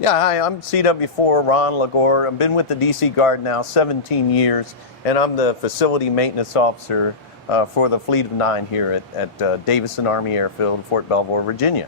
Yeah, hi, I'm CW4 Ron Lagore. I've been with the DC Guard now 17 years, and I'm the facility maintenance officer for the Fleet of 9 here at Davison Army Airfield, Fort Belvoir, Virginia.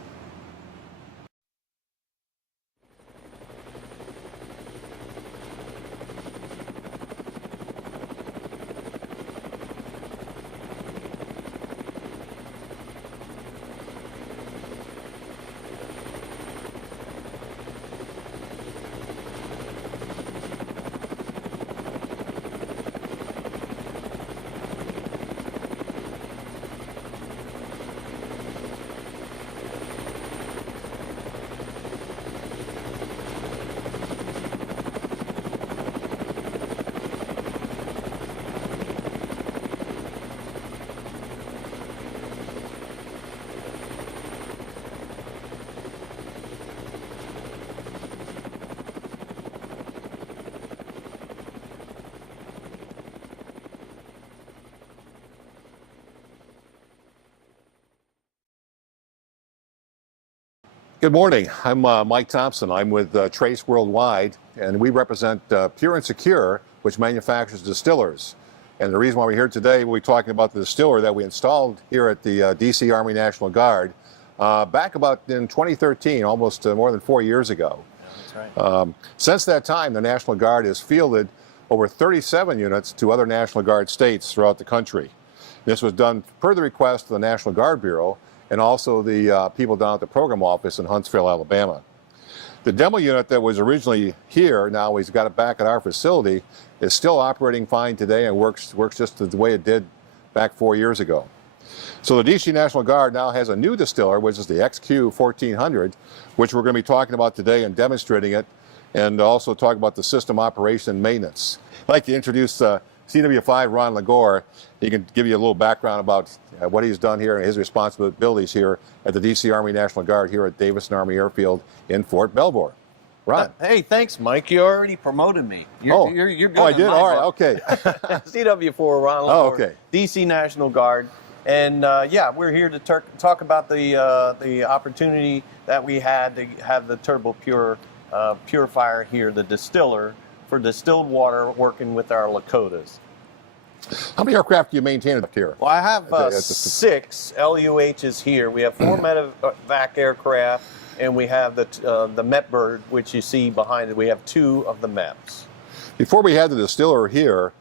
Good morning. I'm Mike Thompson. I'm with Trace Worldwide, and we represent Pure and Secure, which manufactures distillers. And the reason why we're here today, we'll be talking about the distiller that we installed here at the DC Army National Guard back about in 2013, almost more than 4 years ago. Yeah, that's right. Since that time, the National Guard has fielded over 37 units to other National Guard states throughout the country. This was done per the request of the National Guard Bureau and also the people down at the program office in Huntsville, Alabama. The demo unit that was originally here, now we've got it back at our facility, is still operating fine today and works just the way it did back 4 years ago. So the DC National Guard now has a new distiller, which is the XQ-1400, which we're going to be talking about today and demonstrating it, and also talk about the system operation and maintenance. I'd like to introduce CW5 Ron Lagore. He can give you a little background about what he's done here and his responsibilities here at the DC Army National Guard here at Davison Army Airfield in Fort Belvoir. Ron. Hey, thanks, Mike. You already promoted me. You're good. Oh, I did? All right, okay. CW4 Ron Lagore, Oh, okay. DC National Guard. And yeah, we're here to talk about the opportunity that we had to have the TurboPure purifier here, the distiller, for distilled water working with our Lakotas. How many aircraft do you maintain up here? Well, I have 6 LUHs here. We have 4 medevac aircraft, and we have the Metbird, which you see behind it. We have 2 of the MEPs. Before we had the distiller here,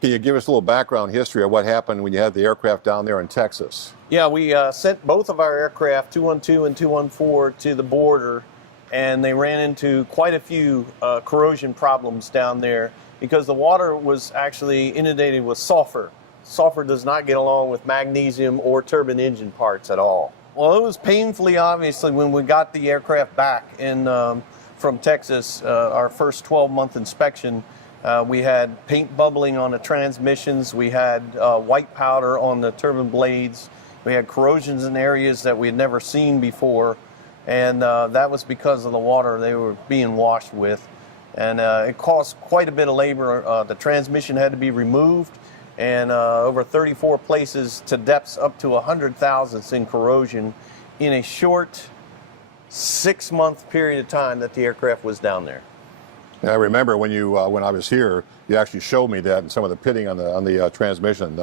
can you give us a little background history of what happened when you had the aircraft down there in Texas? Yeah, we sent both of our aircraft, 212 and 214, to the border, and they ran into quite a few corrosion problems down there because the water was actually inundated with sulfur. Sulfur does not get along with magnesium or turbine engine parts at all. Well, it was painfully obviously when we got the aircraft back from Texas, our first 12-month inspection. We had paint bubbling on the transmissions. We had white powder on the turbine blades. We had corrosions in areas that we had never seen before. And that was because of the water they were being washed with. And it cost quite a bit of labor. The transmission had to be removed, and over 34 places to depths up to 100 thousandths in corrosion in a short 6-month period of time that the aircraft was down there. I remember when when I was here, you actually showed me that and some of the pitting on the transmission.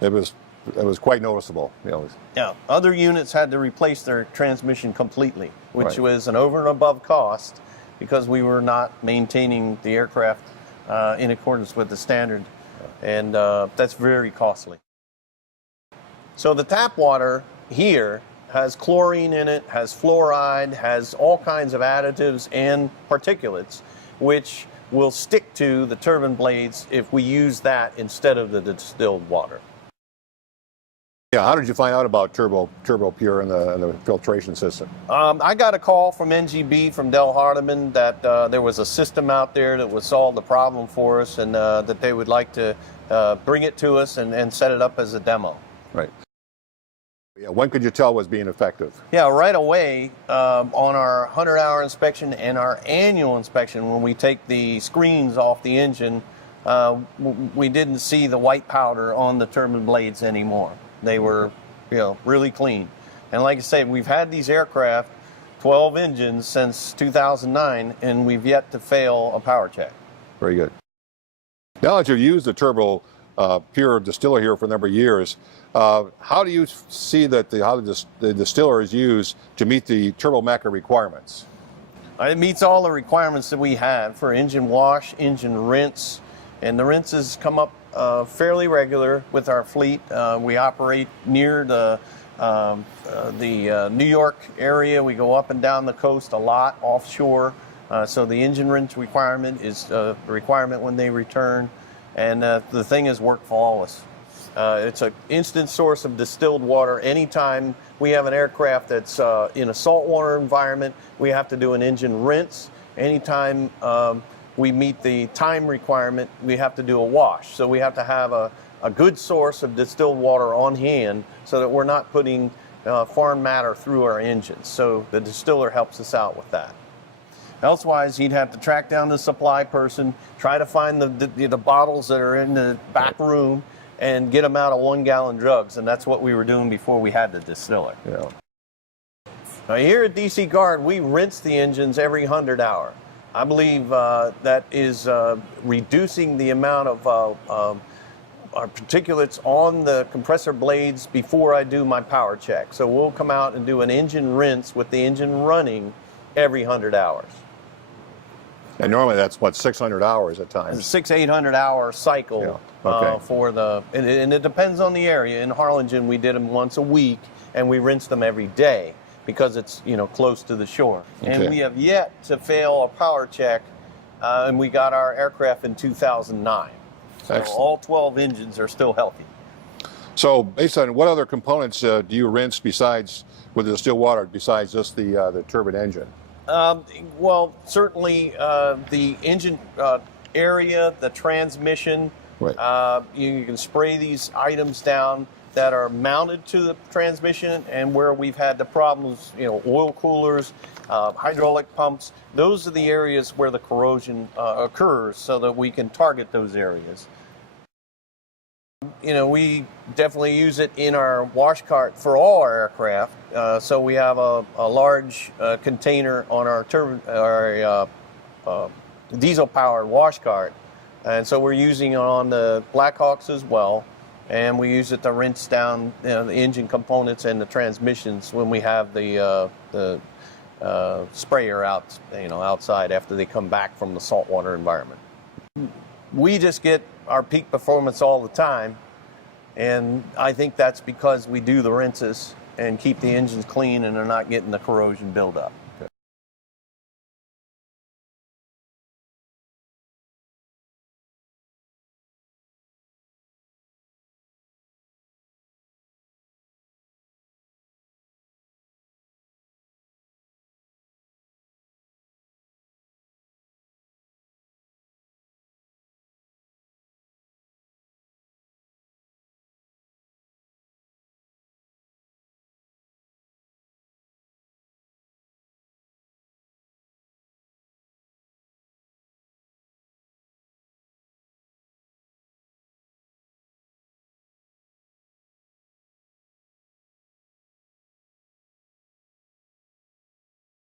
It was quite noticeable. You know. Yeah, other units had to replace their transmission completely, which was an over and above cost because we were not maintaining the aircraft in accordance with the standard, and that's very costly. So the tap water here has chlorine in it, has fluoride, has all kinds of additives and particulates, which will stick to the turbine blades if we use that instead of the distilled water. Yeah, how did you find out about TurboPure and the filtration system? I got a call from NGB, from Del Hardiman, that there was a system out there that would solve the problem for us, and that they would like to bring it to us and set it up as a demo. Right. Yeah, when could you tell it was being effective? Yeah, right away on our 100-hour inspection and our annual inspection, when we take the screens off the engine, we didn't see the white powder on the turbine blades anymore. They were, really clean. And like I say, we've had these aircraft 12 engines since 2009, and we've yet to fail a power check. Very good. Now that you've used the turbo pure distiller here for a number of years, how do you see that how the distiller is used to meet the turbo macro requirements? It meets all the requirements that we had for engine wash, engine rinse, and the rinses come up fairly regular with our fleet. We operate near the New York area. We go up and down the coast a lot, offshore. So the engine rinse requirement is a requirement when they return. And the thing is work flawless. It's an instant source of distilled water. Anytime we have an aircraft that's in a saltwater environment, we have to do an engine rinse. Anytime we meet the time requirement, we have to do a wash. So we have to have a good source of distilled water on hand so that we're not putting foreign matter through our engines. So the distiller helps us out with that. Elsewise, he'd have to track down the supply person, try to find the bottles that are in the back room, and get them out of 1-gallon jugs. And that's what we were doing before we had the distiller. Yeah. Now, here at DC Guard, we rinse the engines every 100 hours. I believe that is reducing the amount of our particulates on the compressor blades before I do my power check. So we'll come out and do an engine rinse with the engine running every 100 hours. And normally that's what, 600 hours at times? 600-800 hour cycle. Yeah. Okay. For the, and it depends on the area. In Harlingen, we did them once a week, and we rinsed them every day because it's, you know, close to the shore. Okay. And we have yet to fail a power check, and we got our aircraft in 2009. So Excellent. all 12 engines are still healthy. So based on what other components do you rinse besides with the distilled water, besides just the turbine engine? Well, certainly the engine area, the transmission. Right. You can spray these items down that are mounted to the transmission, and where we've had the problems, you know, oil coolers, hydraulic pumps. Those are the areas where the corrosion occurs, so that we can target those areas. You know, we definitely use it in our wash cart for all our aircraft. So we have a large container on our diesel-powered wash cart, and so we're using it on the Blackhawks as well. And we use it to rinse down, you know, the engine components and the transmissions when we have the sprayer out, you know, outside after they come back from the saltwater environment. We just get our peak performance all the time, and I think that's because we do the rinses and keep the engines clean and they're not getting the corrosion buildup.